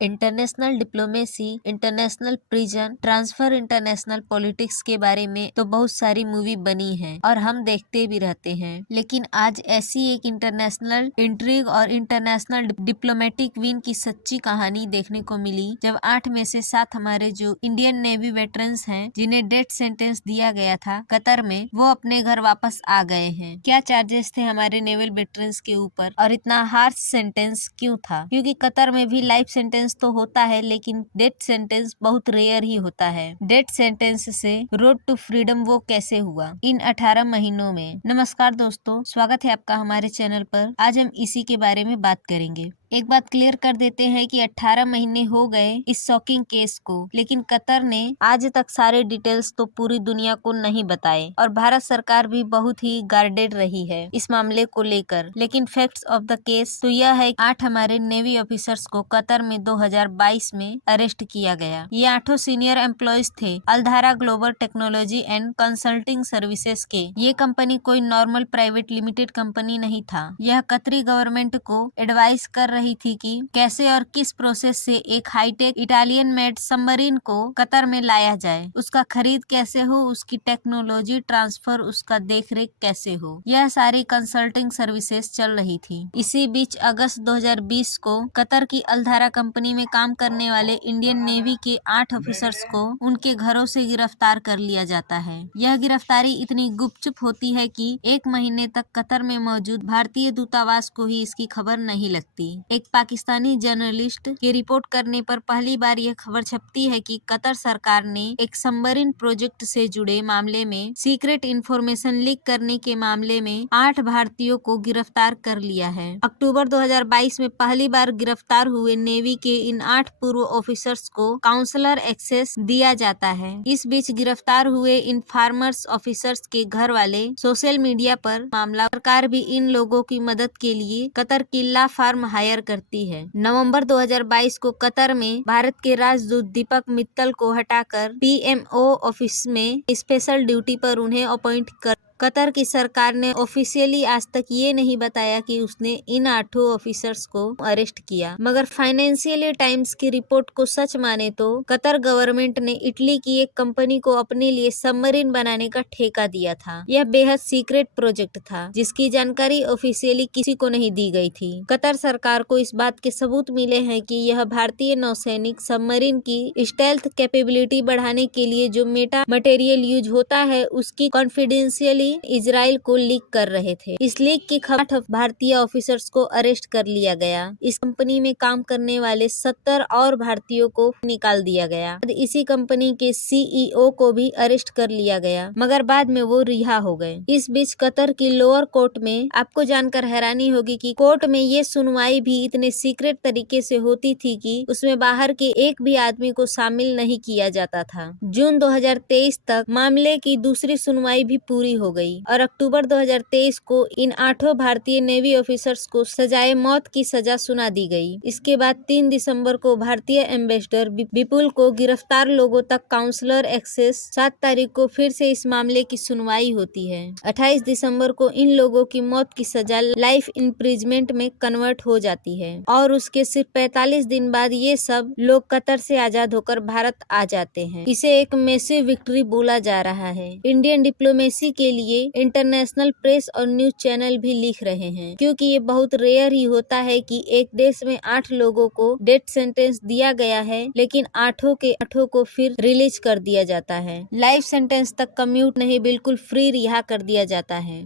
International diplomacy, international prison transfer, international politics के बारे में तो बहुत सारी मूवी बनी हैं और हम देखते भी रहते हैं। लेकिन आज ऐसी एक इंटरनेशनल इंट्रिग और इंटरनेशनल डिप्लोमेटिक विन की सच्ची कहानी देखने को मिली, जब 8 में से 7 हमारे जो इंडियन नेवी वेटरन्स हैं जिन्हें डेथ सेंटेंस दिया गया था कतर में, वो अपने घर वापस आ गए हैं। क्या चार्जेस थे हमारे नेवल वेटरन्स के ऊपर और इतना हार्श सेंटेंस क्यों था? क्योंकि कतर में भी लाइफ सेंटेंस तो होता है लेकिन डेथ सेंटेंस बहुत रेयर ही होता है। डेथ सेंटेंस से रोड टू फ्रीडम वो कैसे हुआ इन 18 महीनों में? नमस्कार दोस्तों, स्वागत है आपका हमारे चैनल पर। आज हम इसी के बारे में बात करेंगे। एक बात क्लियर कर देते हैं कि 18 महीने हो गए इस शॉकिंग केस को, लेकिन कतर ने आज तक सारे डिटेल्स तो पूरी दुनिया को नहीं बताए और भारत सरकार भी बहुत ही गार्डेड रही है इस मामले को लेकर। लेकिन फैक्ट्स ऑफ द केस तो यह है, 8 हमारे नेवी ऑफिसर्स को कतर में 2022 में अरेस्ट किया गया। ये 8 सीनियर एम्प्लॉयज थे Aldhara global technology and consulting services के। ये कंपनी कोई नॉर्मल प्राइवेट लिमिटेड कंपनी नहीं था। यह कतरी गवर्नमेंट को एडवाइस कर रही थी कि कैसे और किस प्रोसेस से एक हाईटेक इटालियन मेड सबमरीन को कतर में लाया जाए, उसका खरीद कैसे हो, उसकी टेक्नोलॉजी ट्रांसफर, उसका देखरेख कैसे हो। यह सारी कंसल्टिंग सर्विसेज चल रही थी। इसी बीच अगस्त 2020 को कतर की अल्धारा कंपनी में काम करने वाले इंडियन नेवी के 8 ऑफिसर्स को उनके घरों से गिरफ्तार कर लिया जाता है। यह गिरफ्तारी इतनी गुपचुप होती है कि 1 महीने तक कतर में मौजूद भारतीय दूतावास को ही इसकी खबर नहीं लगती। एक पाकिस्तानी जर्नलिस्ट के रिपोर्ट करने पर पहली बार यह खबर छपती है कि कतर सरकार ने एक सबमरीन प्रोजेक्ट से जुड़े मामले में सीक्रेट इंफॉर्मेशन लीक करने के मामले में 8 भारतीयों को गिरफ्तार कर लिया है। अक्टूबर 2022 में पहली बार गिरफ्तार हुए नेवी के इन 8 पूर्व ऑफिसर्स को काउंसलर एक्सेस दिया जाता है। इस बीच गिरफ्तार हुए इन फार्मर्स ऑफिसर्स के घर वाले सोशल मीडिया पर मामला, सरकार भी इन लोगों की मदद के लिए कतर की ला फार्म हायर करती है। नवंबर 2022 को कतर में भारत के राजदूत दीपक मित्तल को हटाकर पीएमओ ऑफिस में स्पेशल ड्यूटी पर उन्हें अपॉइंट कर कतर की सरकार ने ऑफिशियली आज तक ये नहीं बताया कि उसने इन 8 ऑफिसर्स को अरेस्ट किया। मगर फाइनेंशियल टाइम्स की रिपोर्ट को सच माने तो कतर गवर्नमेंट ने इटली की एक कंपनी को अपने लिए सबमरीन बनाने का ठेका दिया था। यह बेहद सीक्रेट प्रोजेक्ट था जिसकी जानकारी ऑफिशियली किसी को नहीं दी गई थी। कतर सरकार को इस बात के सबूत मिले हैं कि यह भारतीय नौसैनिक सबमरीन की स्टेल्थ कैपेबिलिटी बढ़ाने के लिए जो मेटा मटेरियल यूज होता है उसकी कॉन्फिडेंशियली इजराइल को लीक कर रहे थे। इस लीक की खबर 8 भारतीय ऑफिसर्स को अरेस्ट कर लिया गया। इस कंपनी में काम करने वाले 70 और भारतीयों को निकाल दिया गया। इसी कंपनी के सीईओ को भी अरेस्ट कर लिया गया, मगर बाद में वो रिहा हो गए। इस बीच कतर की लोअर कोर्ट में आपको जानकर हैरानी होगी कि कोर्ट में ये सुनवाई भी इतने सीक्रेट तरीके से होती थी कि उसमें बाहर के एक भी आदमी को शामिल नहीं किया जाता था। जून 2023 तक मामले की दूसरी सुनवाई भी पूरी हो गई और अक्टूबर 2023 को इन 8 भारतीय नेवी ऑफिसर्स को सजाए मौत की सजा सुना दी गई। इसके बाद 3 दिसंबर को भारतीय एम्बेसडर विपुल को गिरफ्तार लोगों तक काउंसलर एक्सेस, 7 तारीख को फिर से इस मामले की सुनवाई होती है। 28 दिसंबर को इन लोगों की मौत की सजा लाइफ इम्प्रिजमेंट में कन्वर्ट हो जाती है और उसके सिर्फ 45 दिन बाद ये सब लोग कतर से आजाद होकर भारत आ जाते हैं। इसे एक मैसिव विक्ट्री बोला जा रहा है। इंडियन डिप्लोमेसी के लिए इंटरनेशनल प्रेस और न्यूज चैनल भी लिख रहे हैं, क्योंकि ये बहुत रेयर ही होता है कि एक देश में 8 लोगों को डेथ सेंटेंस दिया गया है लेकिन 8 के 8 को फिर रिलीज कर दिया जाता है। लाइफ सेंटेंस तक कम्यूट नहीं, बिल्कुल फ्री रिहा कर दिया जाता है।